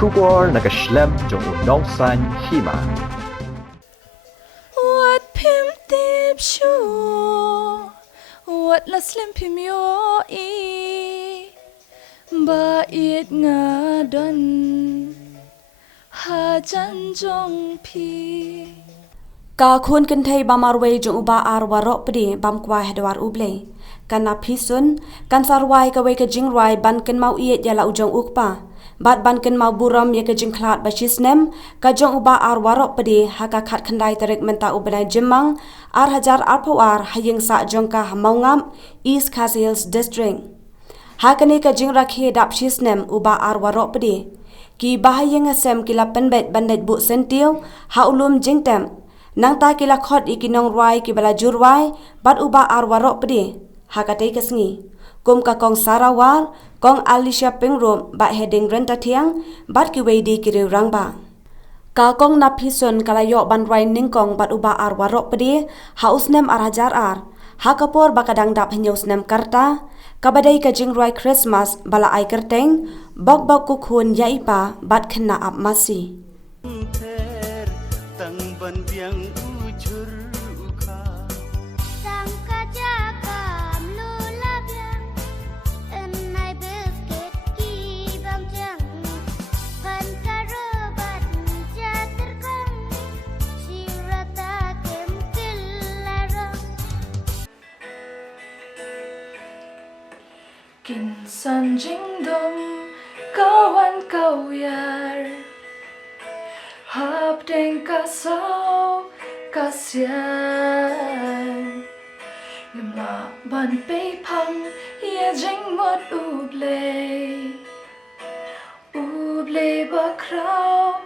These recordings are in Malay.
Kubor nakaslem jong unong san hima. What pim tip shu, what la slim pim yo e, ba it nga don, ha jan jong pi. Ka khun kan thei bamarwei jong uba arwarok pdi bam kwa hedwar uble kan na phisun kan sarwai ka wei ka jingrai ban kan mau iet yala ujong ukpa bat ban kan mau buram ye ka jingklat ba chisnem ka jong uba arwarok pdi haka khat khandai tarik menta ubnai jemang ar hajar arpawar hayeng sa jongka hamaungam East Khasi District hakani ka jingrakhe dap chisnem uba arwarok pdi ki bahayeng asem kila penbet bandet bu sentiu ha ulum jingtem nang ta kila khot ikinong ruai ki bala jurwai bat uba arwarok pdi hakatei kasngi kum ka kong sarawal kong Alicia Pingrum ba heading renta thiang bat ki weidi ki rangba ka kong napison kala yo ban ruai ningkong bat uba arwarok pdi hausnem arhajar ar hakapor bakadang dap hnyusnem karta kabadai ka jingruai Christmas bala ai kerteng bok bok ku khun yaipa bat khenna ap masi ban biang ujur uka sang kaja kam lula biang enai biscuit ki bang jang pan karobat jatir kong shirata kem killarong Kinsan jingdom kawan kau yar hab deng kasau kasian Yamla ban pe pang ye jing mot uble bakrau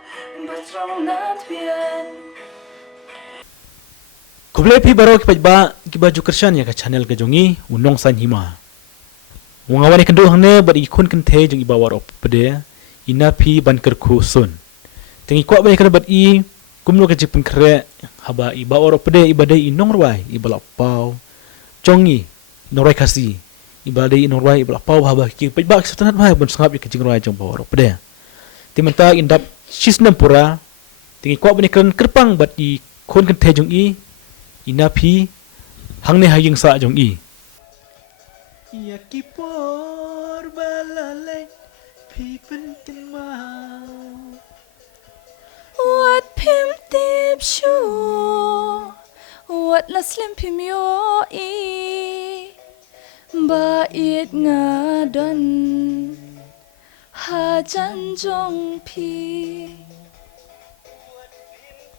batrong nat bien Kublai pi baro ki pajba ki baju kershan ya ka channel ke jongi unong san hima wangawani kendo hangne bad ikun kan the jong ibawar op pede ina pi ban kerku sun tengi kwa bani kana bat i kumno ka jipun kre haba ibawar op pede ibadai inong rwai ibala pau jongi norai kasi ibadai inong rwai ibala pau haba ki pajba setanat mai bun sangap ka jing rwai jong bawar op pede timenta indap sisnam pura tengi kwa bani kan kerpang bat i kun kan the jong i ina pi hangne hayeng sa jong i yakipor balale pi pentin mau What pim tip shu, what la slim pim yo e, ba it nga don, ha jan jong pi.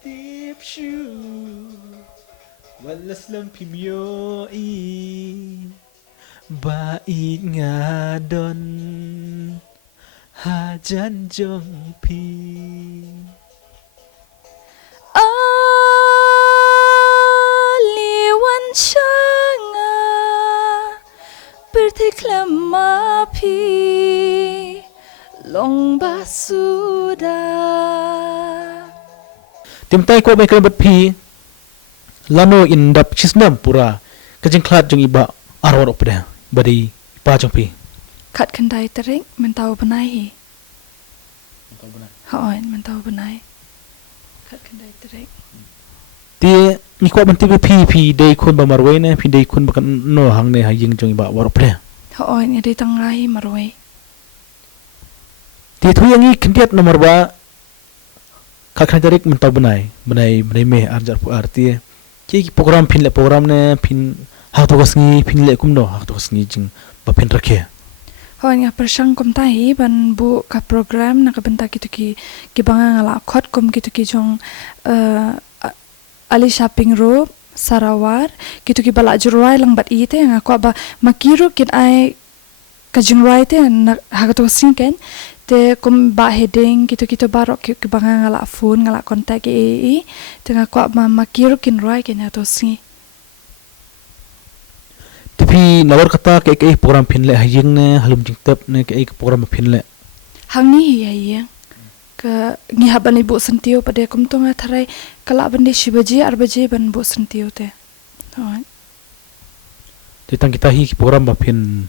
tip shu walas lam pimyo i bait nga don hajan jong pi Aliwan changa, bertiklam mapi, long basuda. timtai ko mai kan bat pi lano indap chisnam pura kajing klat jong iba arwar opda badi pa jong pi Kat kendai terik mentau benai. Hoin mentau benai. Kat kendai terik. ti ni ko ban ti pi dei kun ba marwai na pi dei kun ba kan no hang ne hayeng jong iba war opda Hoin edi tangai marwai. ti thu yang i kendiat nomor ba kakhan tarik mentau benai me arjar pu arti ki program pin le program ne pin ha to gasngi pin le kum no ha to gasngi jing ba pin rakhe Hoin nga persang kom tai ban bu ka program na kabenta kitu ki banga ngala khot kom kitu ki jong ali shopping ro sarawar kitu ki bala jurwai lang bat ite nga ko ba makiru kit ai ka jingrai te na hagato sinken te kom ba heading kitu barok ki banga ngala phone ngala contact e te nga ko ba makiru kin roi ken ya to si tapi nawar kata ke program pin le hayeng ne halum jing tap ne ke program pin le hangni hi ya ka ngi haban ibu sentio pada kom to nga tharai kala bande shibaji arbaji ban bu sentio te Hoin titang kita hi program ba pin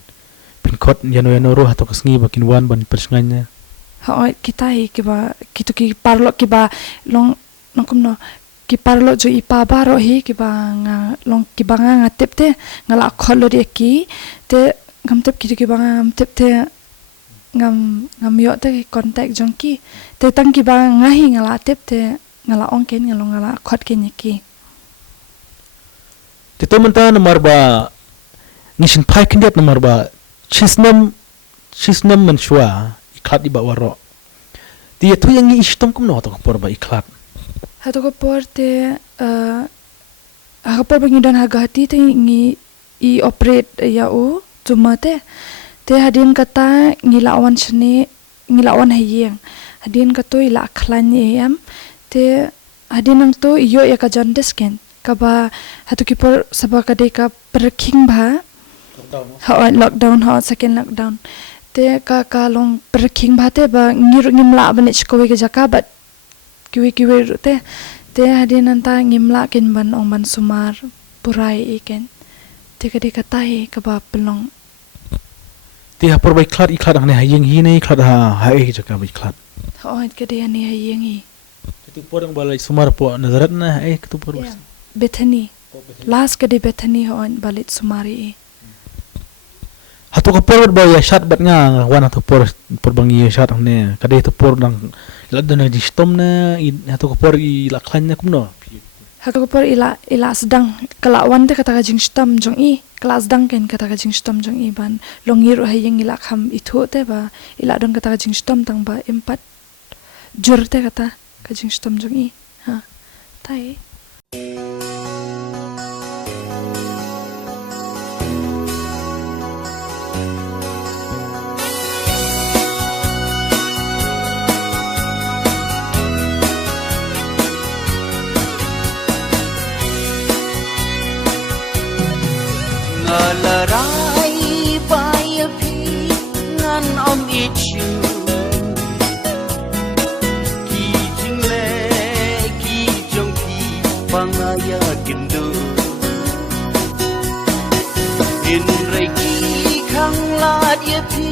kot yano ro hato kasngi bakin wan ban persnganya Hoi kita hi kiba kitu ki parlo kiba long kum no ki parlo jo ipa baro hi kiba nga long kiba nga ngatep te ngala kholo de ki te ngam tep kitu kiba ngam tep te ngam yo te contact jong ki te tang kiba ngahi ngala tep te ngala ongken ngalong ngala khot ken ki te to menta nomor ba ngishin pai kindet nomor ba chisnam menshua iklat iba waro dia tu yang istom kum no to por ba iklat hato ko por te ha por bangi don haga hati te ngi I operate ya u cuma te hadin kata ngilawan seni ngilawan hayeng hadin kato ila aklan em te hadin nang to iyo ya ka jandes ken kaba hato ki por sabak kadai ka perking ba lockdown second lockdown te ka long perking ba te ba ngimla banich ko ke jaka bat kiwi te hadin nanta ngimla ken ban ong ban sumar purai iken te kadai katai kaba pelong te ha por ba iklat ang ne hayeng hi ne iklat ha e jaka ba iklat kadai ani hayeng hi tu por ang balai sumar po nazarat na tu por Bethany last kadai Bethany hoan balit sumari hatu ko por ba ya shat bat nga wan hatu por bangi ya shat ne kadai tu por nang ladon na distom na hatu ko por I laklan na kumno hatu ko por ila sedang kalawan te kata jing stom jong I kala sedang ken kata jing stom jong I ban longir hayeng ila kham ithu te ba ila don kata jing stom tang ba empat jur te kata ka jing stom jong I ha tai ngalarai bai phi ngan om ichu ki jingle ki jong ki pangaya gindu in reiki khang la dia phi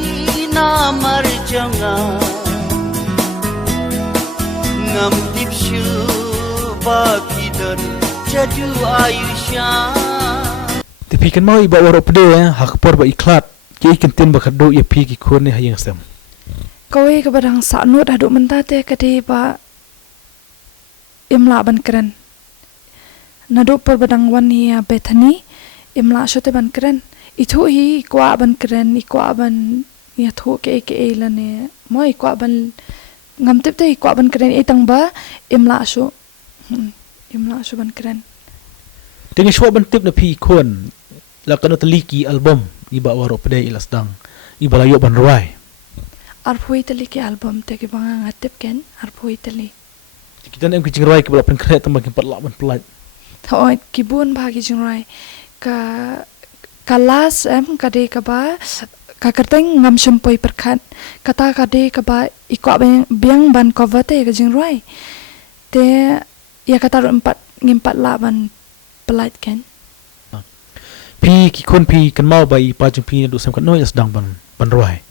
na mar janga ngam dip shu ba ki dan jadu ayusha Tapi kan mau iba waro pede hak por ba iklat ki ikin tin ba khadu ya pi ki khone hayeng sam kowe ka badang sa nut hadu mentate kadai ba imla ban keren nadu por badang wan ya Bethany imla shote ban keren ithu hi kwa ban keren ikwa ban ya thu ke lane moi kwa ban ngam tep te ikwa ban keren itang ba imla shu ban keren Dengan shwa ban tip na pi khon la kanu taliki album iba waro pede ilas dang iba layo ban ruai arpoi tali ke album te ke banga ngatep ken arpoi tali kita nem ki jingrai ki bala pen kret tambah ki patla ban pelat thoi kibun bagi jingrai ka kalas kade ka ba ka kerteng ngam sempoi perkhat kata kade ka ba ikwa biang ban cover te ka jingrai te ya kata empat ngimpat la ban pelat ken pi ki khon pi kan mau bai pa jung pi du sam kan noi as dang ban ruai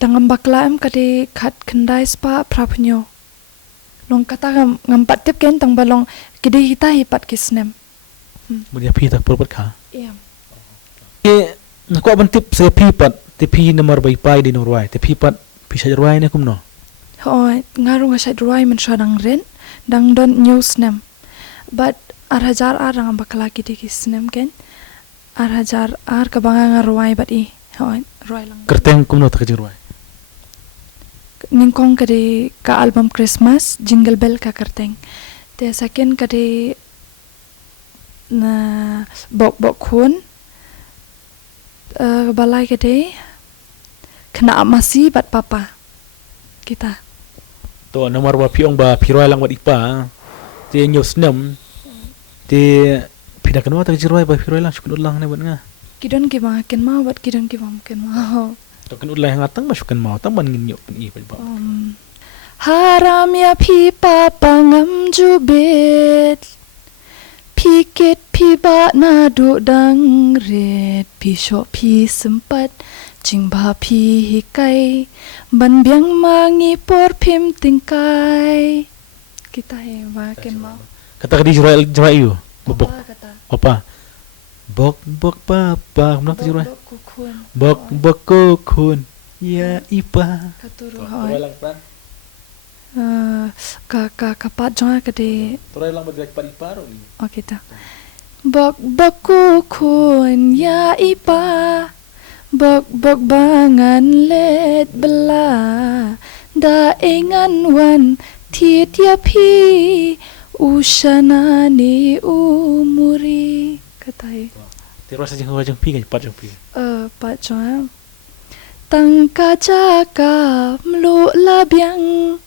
dangam bakla kade khat khandai spa prapnyo long kata ngampat tip ken tang balong kide hita hipat kisnem mudia pi tak por kha iya na ko ban tip se pi pat te pi nomor bai pai di ruai te pi pat pi sa ruai ne kumno hoi ngaru nga sa ruai men sadang ren dang don news nem but arhajar arang bakla kide kisnem ken arhajar ar kabanga nga ruai bat I hoi ruai lang kerteng kumno tak jing ruai ningkong kade ka album Christmas Jingle Bell ka kerteng te second kade na bok khun balai kade kena masi bat papa kita to nomor ba piong ba piruai lang wat ipa te news nem te pida kanwa tak jing ruai ba piruai lang shukun ulang ne bat nga kidon ki ma ken ma bat kidon ki bam ken ma to kan ulai ngatang masukan mau tang ban ngin pen I ba haram ya pi papa ngam jubet pikit pi ba na du dang ret pi sho pi sempat Jing ba pi hi kai ban biang mangi por phim ting kai. Kita he ba ken mau. Kata kadi jurai you. Bok kata. apa? Bok papa. Mana tu jurai? Kukun. Bok kokun. Ya ipa. Katuru Turai hoi. lang pa. Ka pat jong kade. Turai lang ba pa iparo ni. Oh kita. Bok kukun ya ipa. Bok bangan let bela. Da ingan wan tiet ya pi. Ushana ni umuri. Katai. Tiru saja jeng pi kan pat jeng pi. Pat jong. Tang ka jaka mlu la biang.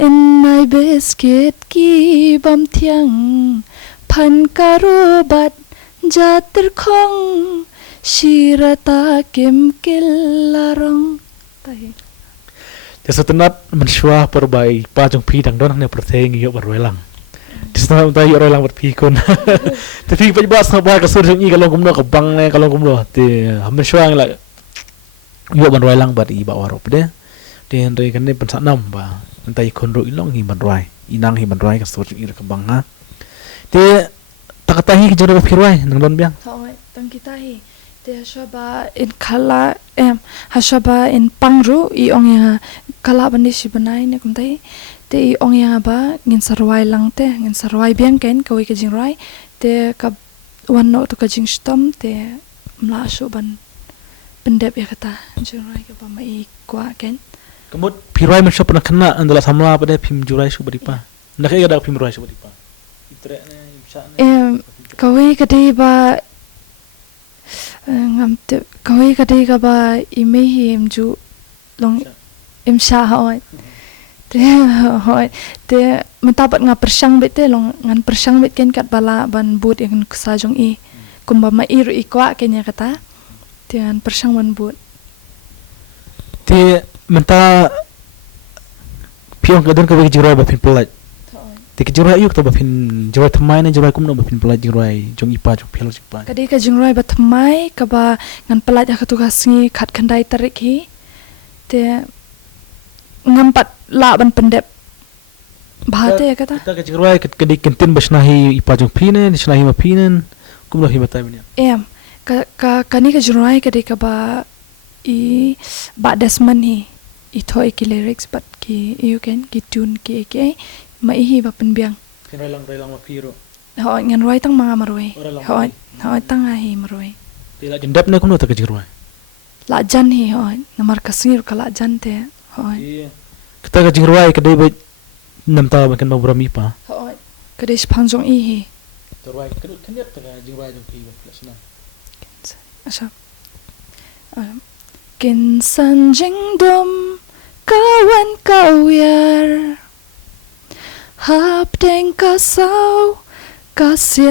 In my biscuit ki bam tiang. Pan karobat jatir kong. Shirata kim kilarong. Tahi. Setenat mensyuah perbai pa jeng pi dang don ne perteng yo berwelang. Disana unta yo relang berpi kon. Tapi pa bas na ba ka sur jeng i kalong kumno ka bang ne kalong kumno ti mensyuah la yo berwelang bar i ba warop de. Den re kan ne pensa nam ba. Entai kon ro ilong hi banrai. Inang hi banrai ka sur jeng i ka bang ha. Ti takatahi jero pirwai nang don biang. Thoi tang kita hi. Te hashaba in kala hashaba in pangru I ong ya kala bandi si banai ne kumtai te I ong ya ba ngin sarwai lang te ngin sarwai biang ken kawi ka jingrai te ka wan no to ka jing stom te mla shu ban pendep ya kata jingrai ka ba mai kwa ken Kemud pirwai mensyuah pernah kena andala samla pada pim jurai su beripa. Nak ada pim jurai su beripa. Itre ne imsa ne. Kawi ka dei ba ngam te kawi ka dei ka ba ime hi imju long imsha hoi te mentapat nga persang bet te long ngan persang bet ken kat bala ban but yang kusajong I kumba ma iru ikwa kenya kata te ngan persang ban but Ti menta piong kadon ka bagi jurai ba pin pelat. Ti jurai yuk ta ba pin jurai thamai ne jurai kumno ba pin pelat jurai jong ipa jong pelo ipa. kadai ka jingrai ba thamai ka ba ngan pelat ya katugas ngi khat khandai tarik hi te ngampat la ban pendep bahate ya kata Kita ka jurai kadi kentin basnahi ipa jong pinen disnahi ma pinen kumno hi matai benya. ka kani ka jingrai kadai ka ba I ba desman hi ithoi ki lyrics but ki you can ki tune ki ma hi ba penbiang Rai lang ma piro. ho ngan roi tang mga maroi Ora lang ho tang hi maroi Ti la jendap ne kumno ta ka jurai. la jan hi ho namar kasir ka la jan te ho Kita ka jurai kadai ba nam ta ba kan ma burami pa. ho kadai spangjong I hi Jurai kadut kanyat ta jurai jong pi ba plasna. asa kin san jing dom kawan kawyar hap deng kasau kasian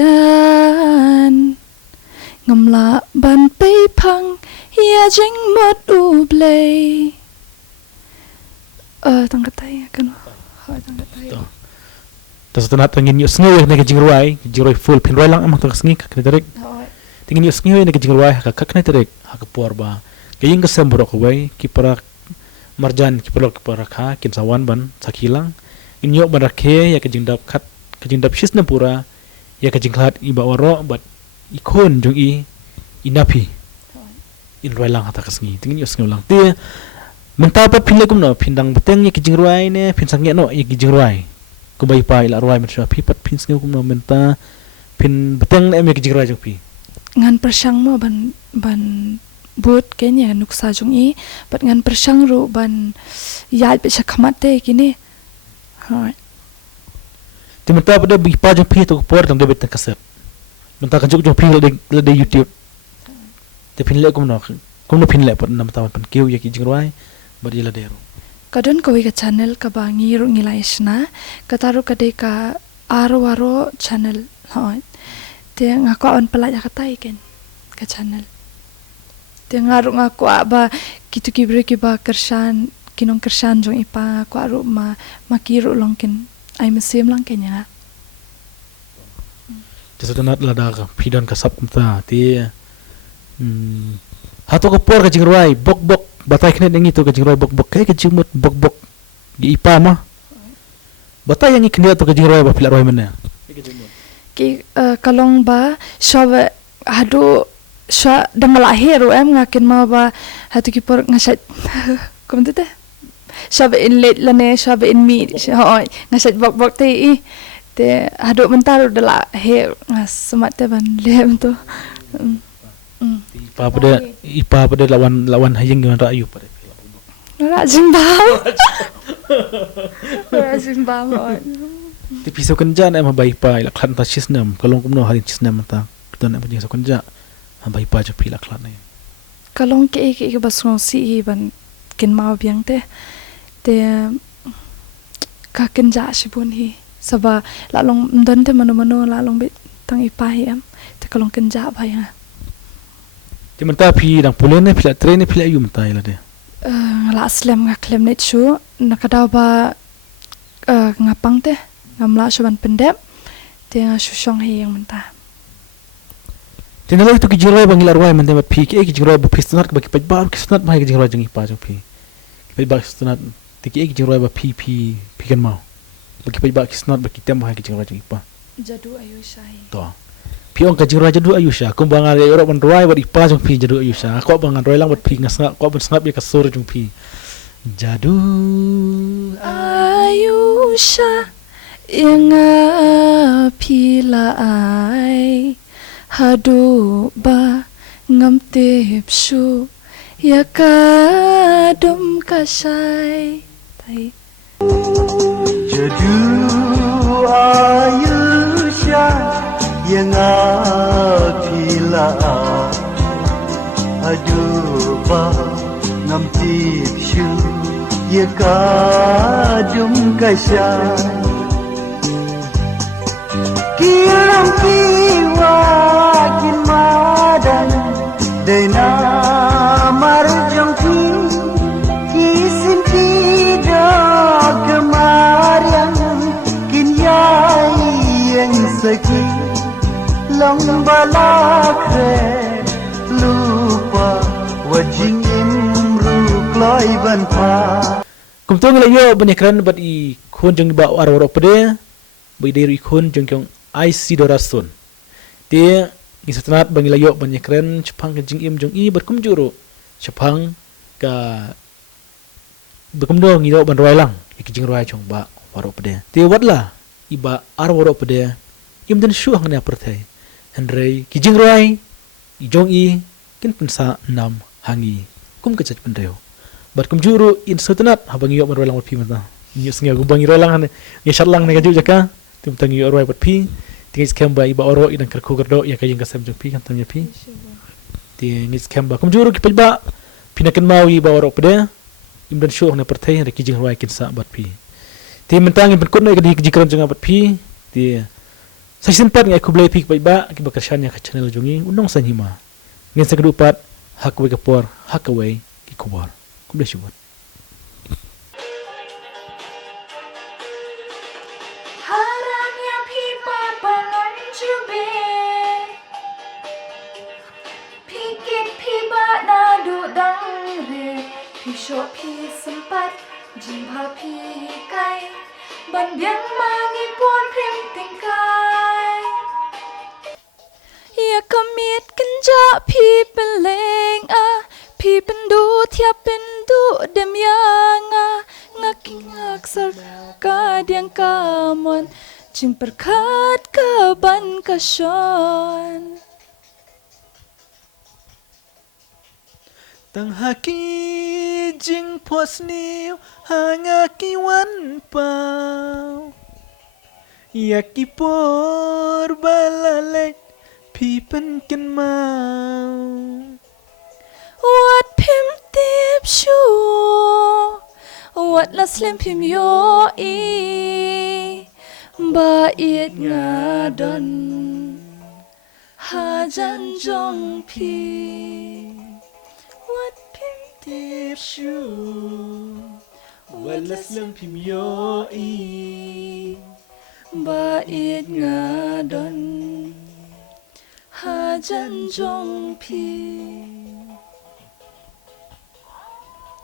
ngamla ban pei phang ya jing mot u blei tang katai kan ho tang katai Tas tanat ngin yu sngoy ne ka jurai full pin rai lang amang ta sngi ka direk. ho Tingin yu sngoy ne ka jurai ka kakne direk ha ka por ba. Kaying ka sembro ko bai ki para marjan ki para kha kin sawan ban sakilang inyo barakhe ya ka jingdap khat ka jingdap shis na pura ya ka jingkhat iba waro bat ikon jong I inapi in rai lang hata kasngi tingin yu sngoy lang ti menta pa pinle kum no pindang beteng ya ki jingrai ne pin sangye no ya ki jingrai ko bai pa ila rai mensha pipat pin sngoy kum no menta pin beteng ne ya ki jingrai jong pi ngan persang mo ban but kenya nuksa jong I but ngan persang ru ban yat be shakmat te kini ha Ti menta pada bi pa jong pi to por tang debet tang kaset menta ka jong pi le de YouTube te pin le kum no pin le pat nam ta pan kiu ya ki jingrai bar ila dero kadon ko ka channel ka ba ngiru ngilai sna kataru kade ka aro channel ha te ngako on pelaj katai ken ka channel te ngaru ngako ba kitu kibre ki ba kersan kinong kersan jong ipa ko aru makiru longkin ai mesim lang kenya Ti setenat lada ka pidon ka sap menta ti Hato kapor ka jingruai bok batai kena dengi tu ka jingruai bok kai ka jimut bok di ipa mah. Batai yang ikni tu ka jingruai ba pilak roi mana. Ki kalong ba shaw hadu sha dangala hero ngakin ma ba hatu ki por ngasat kum tu teh shaw in late lane shaw in me hoi ngasat bok te hadu mentar dala he semat te ban lem tu. Ipa pada lawan hayang dengan rayu pada. Rajin bau. Rajin bau. Ti pisau kenja nak mabai pa ila klan ta chisnam kalong kumno halin chisnam ta kita nak pisau kenja mabai pa jo pila klan ni. Kalong ke basong si ban kin mau biang te ka kenja sibun hi saba lalong mdan te mano lalong bit tang ipai am te kalong kenja ba ya. Ti menta pi dang pulen ne pila train ne pila yum ta ila de. La aslam nga klem net shu nakadaw ba ngapang te ngamla shuban pendep te nga shushong hi yang menta. Tinalo itu kijiroi bang ilar wai mende pi ki kijiroi bu pistonat ba ki pajbar kisnat ba kijiroi jang ipa jo pi. Ki pajbar kisnat ti ki kijiroi ba pi kan mau. Ba ki pajbar kisnat ba ki tem ba kijiroi jang ipa. Jadu ayu shahi. To. Pi ong kijiroi jadu ayusha kum bang ari oro ban roi ba ipa jang pi jadu ayusha ko bang roi lang ba pi ngasna ko ban snap ya kasur jang pi. Jadu ayusha yang pila ai hadu ba ngam tip shu ya kadum kasai tai Jadu ayusha yang apila aduh ba ngam tipshu ya kadum kasai Kiram kiwa kin madan Dena marjong kisin tidak kemarian Kin yai yang saki Long balakre lupa Wajing imru kloi banpa kumtong la yo banekran bat I khon jang ba aro pede bai deri khon jang kyong IC dorasun te isatnat bangila yo banekran chapang jing im jong I berkum juro chapang ka berkum do ngiro ban roi lang ikijing roi chong ba waro pede te watla iba ar waro pede im den shu hang na perthai handrei kijing roi jong I kin pensa nam hangi kum kachat pendeo bat kum juro in satnat habang yo ban roi lang pi mata nyus ngia gu bangi roi lang han ye shat lang ne gaju jaka tum tangi roi bat pi tingis kemba iba oro idang kerku gerdo ya kayeng kasem jong pi kan tanya pi tingis kemba kum juro ki pajba pinakan mau iba oro pede im dan shu na perthai re kijing roi kin sa bat pi ti mentang im kun ne gadi kijikran jong bat pi ti sa simpat ngai ku blai pi pajba ki bakarsan ya ka channel jongi unong sanhima ngin sa kedupat hak we kapor hak we ki kubor ku blai shubot haranya pipa bangan jube pikir piba nadu dang re pisho pi sempat jimha pi kai ban biang mangi pon prim tingkai ya kamit kenja pi peleng pi pendu tiap pendu dem yang ngaking aksar kadiang kamon jing perkat kaban kasyon tang haki jing pos niu hanga kiwan pau yaki por balalek pipen ken mau what pim tip shu what la slim pim yo ba it ngadon hajan jong pi what pim tip shu walas lang pim yo ba it ngadon hajan jong pi